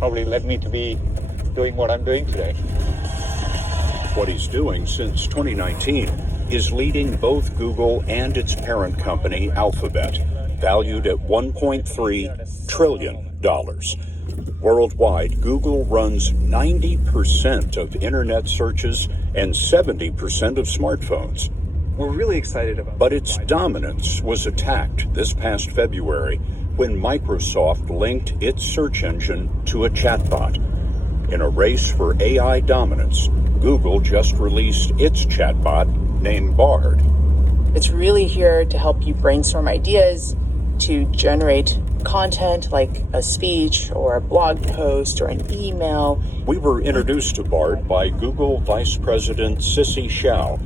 probably led me to be doing what I'm doing today. What he's doing since 2019 is leading both Google and its parent company, Alphabet, valued at $1.3 trillion. Worldwide, Google runs 90% of internet searches and 70% of smartphones. We're really excited about it. But its dominance was attacked this past February when Microsoft linked its search engine to a chatbot. In a race for AI dominance, Google just released its chatbot named Bard. It's really here to help you brainstorm ideas, to generate content like a speech or a blog post or an email. We were introduced to Bard by Google Vice President Sissy Hsiao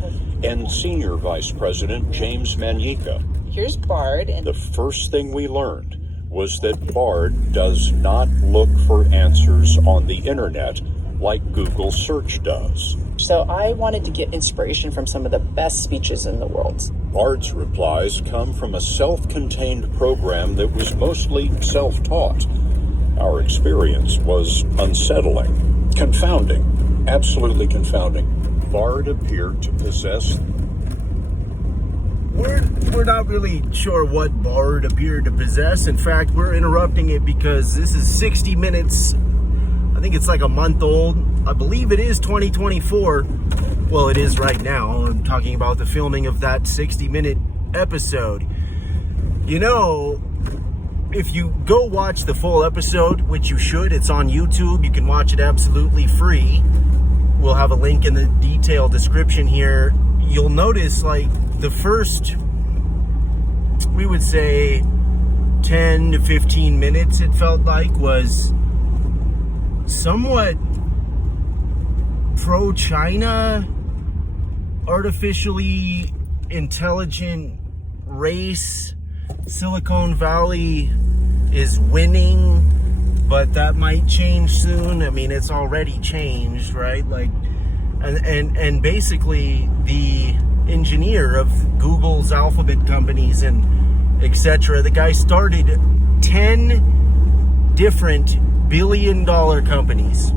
and Senior Vice President James Manyika. Here's Bard. And the first thing we learned was that Bard does not look for answers on the internet like Google search does. So I wanted to get inspiration from some of the best speeches in the world. Bard's replies come from a self-contained program that was mostly self-taught. Our experience was unsettling, confounding, absolutely confounding. Bard appeared to possess... We're not really sure what Bard appeared to possess. In fact, we're interrupting it because this is 60 minutes. I think it's like a month old. I believe it is 2024. Well, it is right now. I'm talking about the filming of that 60-minute episode. You know, if you go watch the full episode, which you should, it's on YouTube. You can watch it absolutely free. We'll have a link in the detailed description here. You'll notice, like, the first, we would say, 10 to 15 minutes, it felt like, was somewhat pro-China, artificially intelligent race. Silicon Valley is winning, but that might change soon. I mean, it's already changed, right? Like, and basically the engineer of Google's Alphabet companies and etc. The guy started 10 different billion-dollar companies.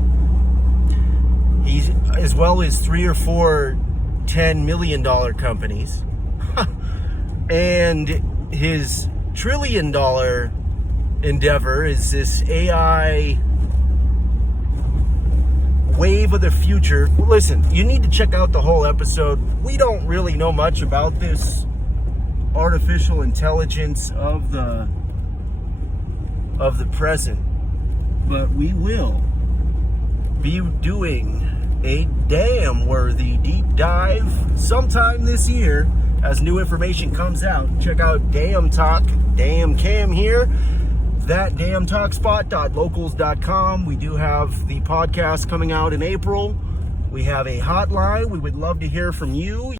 He's as well as 3 or 4 $10 million companies. And his $1 trillion endeavor is this AI wave of the future. Listen, you need to check out the whole episode. We don't really know much about this artificial intelligence of the present, but we will be doing a damn worthy deep dive sometime this year as new information comes out. Check out Damn Talk, Damn Cam here, that damntalkspot.locals.com. We do have the podcast coming out in April. We have a hotline. We would love to hear from you.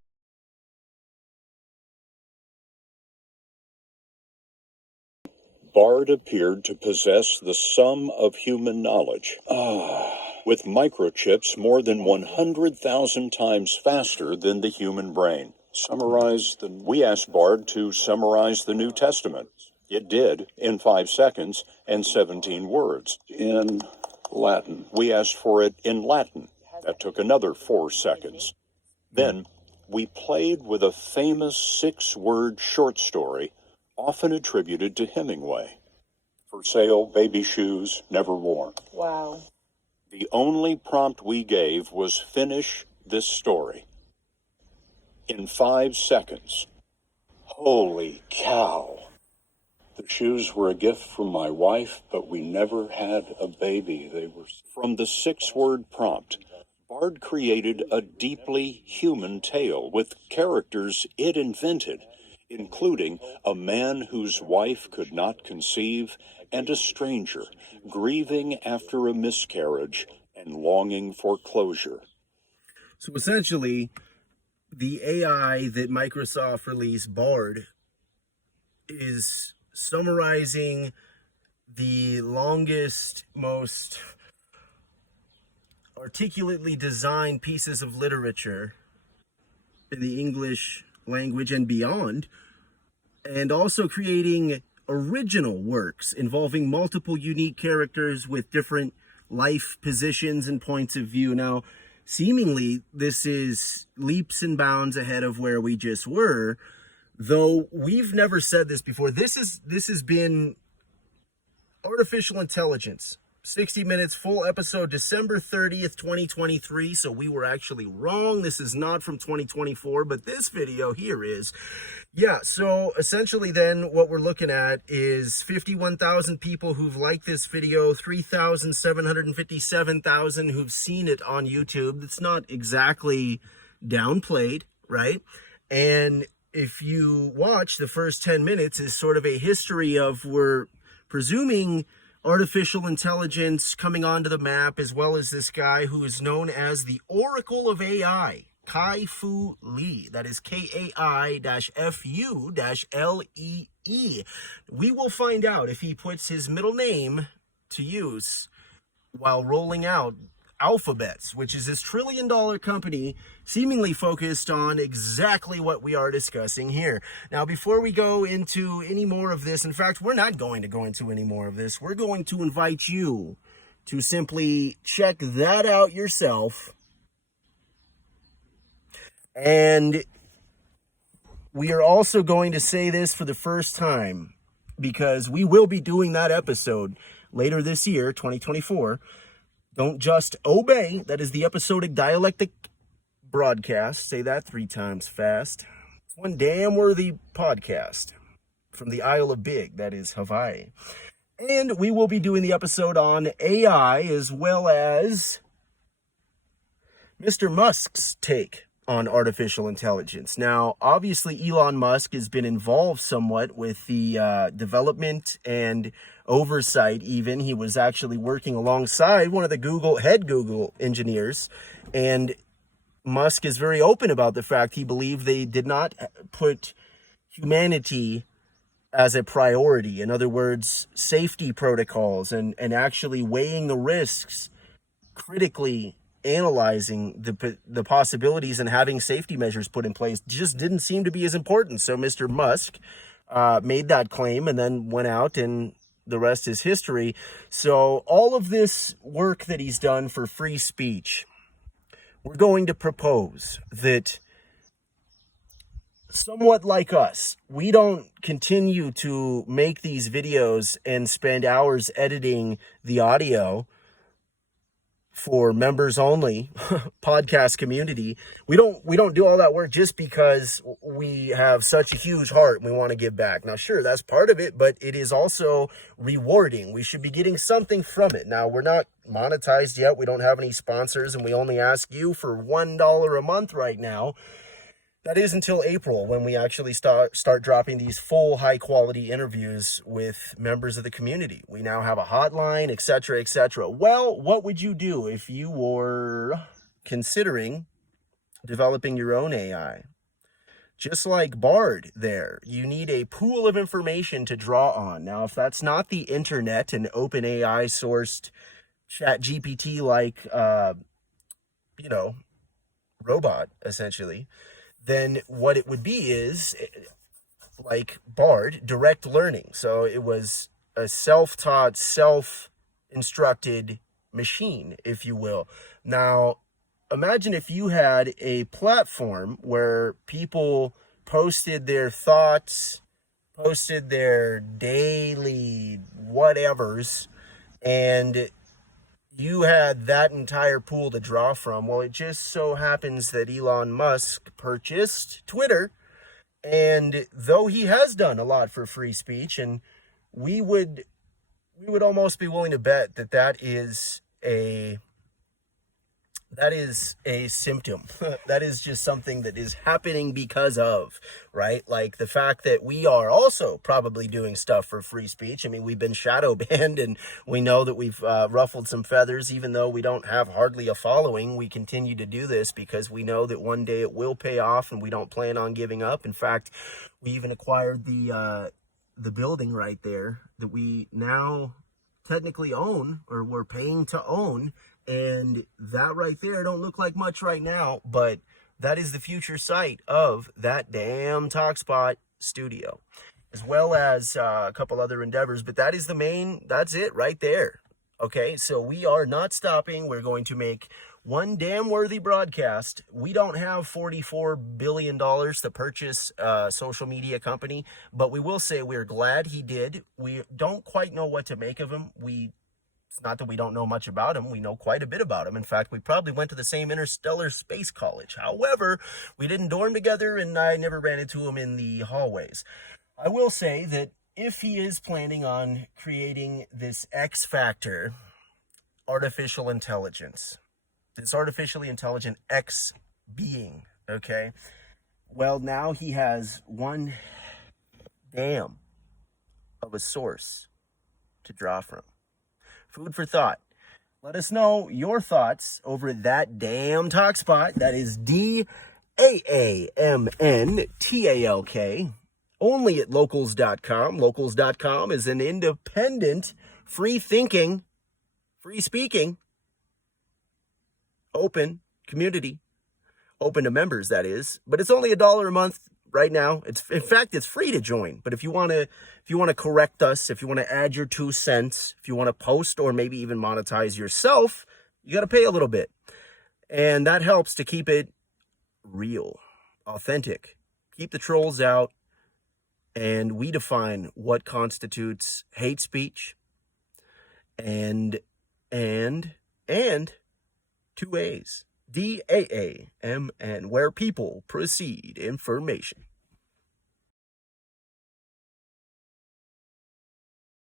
Bard appeared to possess the sum of human knowledge. With microchips more than 100,000 times faster than the human brain. We asked Bard to summarize the New Testament. It did in 5 seconds and 17 words. In Latin. We asked for it in Latin. That took another 4 seconds. Then we played with a famous 6-word short story often attributed to Hemingway. For sale, baby shoes, never worn. Wow. The only prompt we gave was finish this story. In 5 seconds. Holy cow. The shoes were a gift from my wife, but we never had a baby. They were... From the 6-word prompt, Bard created a deeply human tale with characters it invented, including a man whose wife could not conceive and a stranger grieving after a miscarriage and longing for closure. So essentially, the AI that Microsoft released, Bard, is summarizing the longest, most articulately designed pieces of literature in the English language and beyond, and also creating original works involving multiple unique characters with different life positions and points of view. Now, seemingly, this is leaps and bounds ahead of where we just were, though we've never said this before. This has been artificial intelligence. 60 Minutes, full episode, December 30th, 2023. So we were actually wrong. This is not from 2024, but this video here is. Yeah, so essentially then what we're looking at is 51,000 people who've liked this video, 3,757,000 who've seen it on YouTube. It's not exactly downplayed, right? And if you watch, the first 10 minutes is sort of a history of, we're presuming, artificial intelligence coming onto the map, as well as this guy who is known as the Oracle of AI, Kai-Fu Lee. That is Kai-Fu-Lee. We will find out if he puts his middle name to use while rolling out Alphabets, which is this $1 trillion company seemingly focused on exactly what we are discussing here. Now, before we go into any more of this, in fact, we're not going to go into any more of this. We're going to invite you to simply check that out yourself. And we are also going to say this for the first time, because we will be doing that episode later this year, 2024. Don't just obey. That is the episodic dialectic broadcast. Say that 3 times fast. It's one damn worthy podcast from the Isle of Big, that is Hawaii. And we will be doing the episode on AI, as well as Mr. Musk's take on artificial intelligence. Now, obviously, Elon Musk has been involved somewhat with the development and oversight. Even he was actually working alongside one of the head Google engineers, and Musk is very open about the fact he believed they did not put humanity as a priority. In other words, safety protocols and actually weighing the risks, critically analyzing the possibilities and having safety measures put in place just didn't seem to be as important. So Mr. Musk made that claim and then went out, and the rest is history. So all of this work that he's done for free speech, we're going to propose that, somewhat like us, we don't continue to make these videos and spend hours editing the audio for members only podcast community. We don't do all that work just because we have such a huge heart and we want to give back. Now, sure, that's part of it, but it is also rewarding. We should be getting something from it. Now, we're not monetized yet. We don't have any sponsors, and we only ask you for $1 a month right now. That is until April, when we actually start dropping these full high-quality interviews with members of the community. We now have a hotline, etc., etc. Well, what would you do if you were considering developing your own AI? Just like Bard there, you need a pool of information to draw on. Now, if that's not the internet and OpenAI-sourced ChatGPT-like, robot, essentially, then what it would be is, like Bard, direct learning. So it was a self-taught, self-instructed machine, if you will. Now, imagine if you had a platform where people posted their thoughts, posted their daily whatevers, and you had that entire pool to draw from. Well, it just so happens that Elon Musk purchased Twitter, and though he has done a lot for free speech, and we would almost be willing to bet that that is a symptom. That is just something that is happening because of, right? Like the fact that we are also probably doing stuff for free speech. I mean, we've been shadow banned, and we know that we've ruffled some feathers. Even though we don't have hardly a following, we continue to do this because we know that one day it will pay off, and we don't plan on giving up. In fact, we even acquired the building right there that we now technically own, or we're paying to own. And that right there don't look like much right now, but that is the future site of that damn TalkSpot studio, as well as a couple other endeavors. But that is that's it right there. Okay, so we are not stopping. We're going to make one damn worthy broadcast. We don't have $44 billion to purchase a social media company, but we will say we're glad he did. We don't quite know what to make of him. It's not that we don't know much about him. We know quite a bit about him. In fact, we probably went to the same interstellar space college. However, we didn't dorm together, and I never ran into him in the hallways. I will say that if he is planning on creating this X factor, artificial intelligence, this artificially intelligent X being, okay, well, now he has one damn of a source to draw from. Food for thought. Let us know your thoughts over at That Damn Talk Spot. That is DAAMNTALK. Only at locals.com. Locals.com is an independent, free thinking, free speaking, open community. Open to members, that is. But it's only $1 a month right now. In fact, it's free to join. But if you want to correct us, if you want to add your 2 cents, if you want to post or maybe even monetize yourself, you got to pay a little bit. And that helps to keep it real, authentic. Keep the trolls out. And we define what constitutes hate speech and 2 A's. DAAMN, where people precede information.